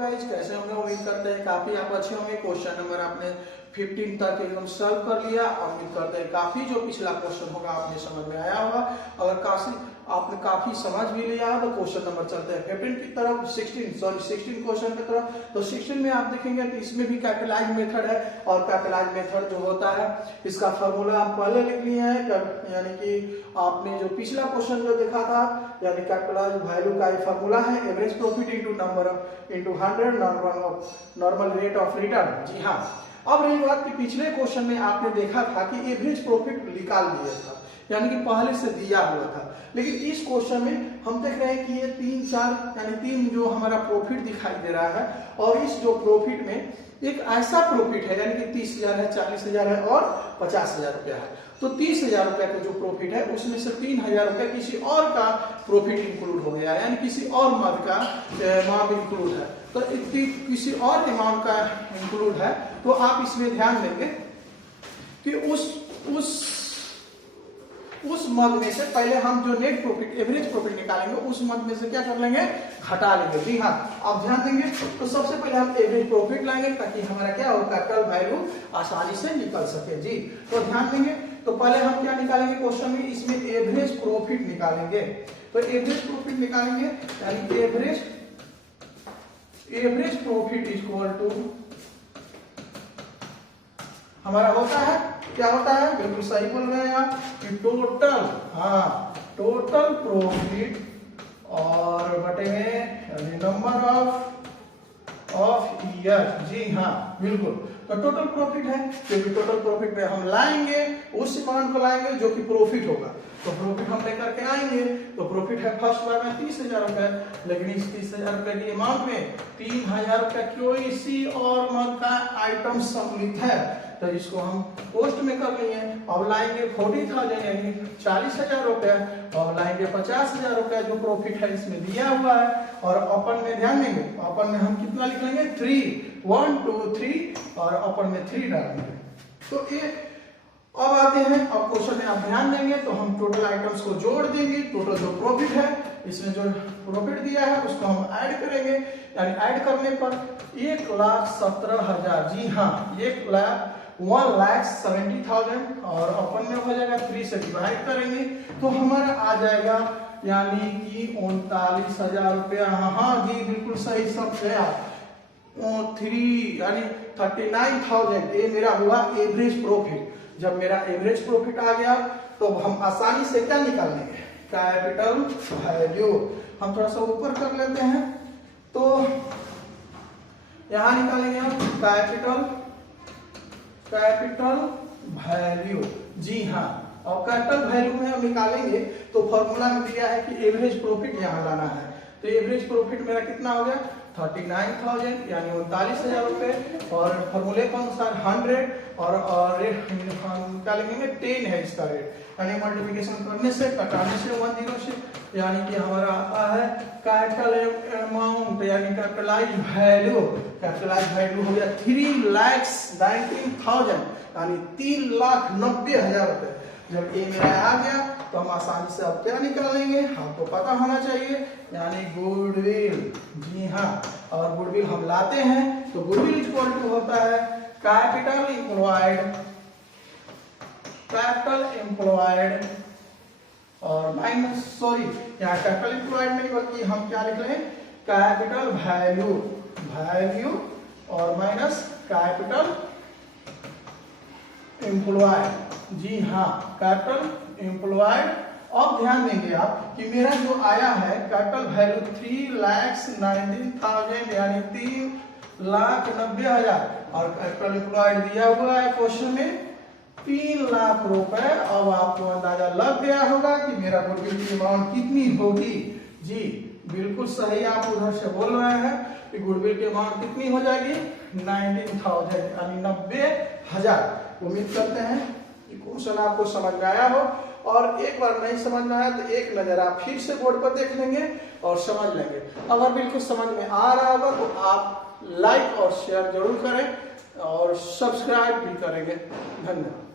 Guys, कैसे होंगे? उम्मीद करते हैं काफी आप अच्छे होंगे। क्वेश्चन नंबर आपने 15 तक एकदम सॉल्व कर लिया। उम्मीद करते हैं काफी जो पिछला क्वेश्चन होगा आपने समझ में आया होगा। अगर आपने काफी समझ भी लिया तो क्वेश्चन नंबर चलते हैं 15 की तरफ, 16 क्वेश्चन की तरफ। तो 16 में आप देखेंगे तो इसमें भी कैपिटलाइज मेथड है, और कैपिटलाइज मेथड जो होता है इसका फॉर्मूला आप पहले लिख लिए हैं, यानी कि आपने जो पिछला क्वेश्चन जो देखा था, यानी कैपिटलाइज वैल्यू का ये फॉर्मूला है average profit into number into 100 normal rate of return. जी हाँ। अब रही बात कि पिछले क्वेश्चन में आपने देखा था कि एवरेज प्रॉफिट निकाल दिया था, यानी कि पहले से दिया हुआ था। लेकिन इस क्वेश्चन में हम देख रहे हैं कि ये 3 यानी 3 जो हमारा प्रॉफिट दिखाई दे रहा है, और इस जो प्रॉफिट में एक ऐसा प्रॉफिट है यानी कि 30,000 है, 40,000 है और 50,000 रुपया है। तो 30,000 रुपया का जो प्रॉफिट है उसमें से 3,000 रुपया किसी और का प्रॉफिट इंक्लूड हो गया, यानी किसी और मद का अमाउंट इंक्लूड है। तो किसी और अमाउंट का इंक्लूड है, तो आप इसमें ध्यान देंगे कि उस मद में से पहले हम जो नेट प्रॉफिट एवरेज प्रॉफिट निकालेंगे उस मद में से क्या कर लेंगे, घटा लेंगे। जी हाँ, आप ध्यान देंगे। तो सबसे पहले हम एवरेज प्रॉफिट लाएंगे ताकि हमारा क्या हो, कैपिटल वैल्यू आसानी से निकल सके। जी, तो ध्यान देंगे। तो पहले हम क्या निकालेंगे क्वेश्चन में, इसमें एवरेज प्रॉफिट निकालेंगे। तो एवरेज प्रॉफिट निकालेंगे यानी एवरेज प्रॉफिट इक्वल टू हमारा होता है, क्या होता है, बिल्कुल सही बोल रहे हैं आप, कि टोटल प्रॉफिट और बटे में नंबर ऑफ ईयर। जी हाँ, बिल्कुल। तो टोटल प्रॉफिट है, क्योंकि टोटल प्रॉफिट में हम लाएंगे उस अमाउंट को लाएंगे जो कि प्रॉफिट होगा। तो प्रॉफिट हम लेकर के आएंगे, तो प्रॉफिट है फर्स्ट बार में 30,000 रुपए, लेकिन इस 30,000 रुपए की अमाउंट में 3,000 रुपए किसी और मद का आइटम सम्मिलित है, तो इसको हम पोस्ट में कर लेंगे। अब लाएंगे 40,000 यानी 40,000 रुपया, और लाएंगे 50,000 रुपया जो प्रॉफिट है इसमें दिया हुआ है, और अपन में ध्यान देंगे, अपन में हम कितना लिख लेंगे, 3 1 2 3, और अपन में 3 डालेंगे। तो ये अब आते हैं, अब क्वेश्चन में आप ध्यान देंगे तो हम टोटल आइटम्स को जोड़ देंगे। टोटल जो प्रॉफिट है इसमें जो प्रॉफिट दिया है उसको हम ऐड करेंगे, यानी ऐड करने पर 1,17,000। जी हाँ, 1,70,000, और अपन में हो जाएगा 3 से डिवाइड करेंगे तो हमारा आ जाएगा यानी कि 39,000 रुपया। हाँ जी, बिल्कुल सही सब गया। 3 यानी 39,000 ये मेरा हुआ एवरेज प्रॉफिट। जब मेरा एवरेज प्रॉफिट आ गया तो हम आसानी से क्या निकाल लेंगे, कैपिटल वैल्यू। हम थोड़ा सा ऊपर कर लेते हैं, तो यहां निकालेंगे हम कैपिटल वैल्यू। जी हाँ, और कैपिटल वैल्यू में हम निकालेंगे तो फॉर्मूला में दिया है कि एवरेज प्रॉफिट यहां लाना है। तो एवरेज प्रॉफिट मेरा कितना हो गया, 39,000 यानी 39,000 रुपए, और फॉर्मूले के अनुसार 100 और रेट हम क्या लिखेंगे, 10 है इसका रेट, यानी मल्टीप्लिकेशन करने से, घटाने से 10 से, यानी कि हमारा आता है कैपिटल अमाउंट यानी कैपिटलाइज वैल्यू। कैपिटलाइज वैल्यू हो गया 3,19,000 यानी 3,90,000 रुपए। जब ये मेरा आ गया तो हम आसानी से अब क्या निकालेंगे, हमको पता होना चाहिए, यानी गुडविल। जी हाँ, और गुडविल हम लाते हैं तो गुडविल इक्वल टू होता है कैपिटल एम्प्लॉयड और माइनस, सॉरी यहाँ कैपिटल एम्प्लॉयड नहीं बल्कि हम क्या लिख लें, कैपिटल वैल्यू और माइनस कैपिटल एम्प्लॉयड। जी हाँ, कैपिटल एम्प्लॉयड। अब ध्यान देंगे आप कि मेरा जो आया है कैपिटल वैल्यू 3,19,000 यानी 3,90,000, और कैपिटल एम्प्लॉयड दिया हुआ है क्वेश्चन में 3 लाख रुपए। अब आपको अंदाजा लग गया होगा कि मेरा गुडविल की अमाउंट कितनी होगी। जी बिल्कुल सही, आप उधर से बोल रहे हैं कि गुडविल की अमाउंट कितनी हो जाएगी, 19,000 यानी 90,000। उम्मीद करते हैं कि क्वेश्चन आपको समझ में आया हो, और एक बार नहीं समझ में आया तो एक नजर आप फिर से बोर्ड पर देख लेंगे और समझ लेंगे। अगर बिल्कुल समझ में आ रहा होगा तो आप लाइक और शेयर जरूर करें और सब्सक्राइब भी करेंगे। धन्यवाद।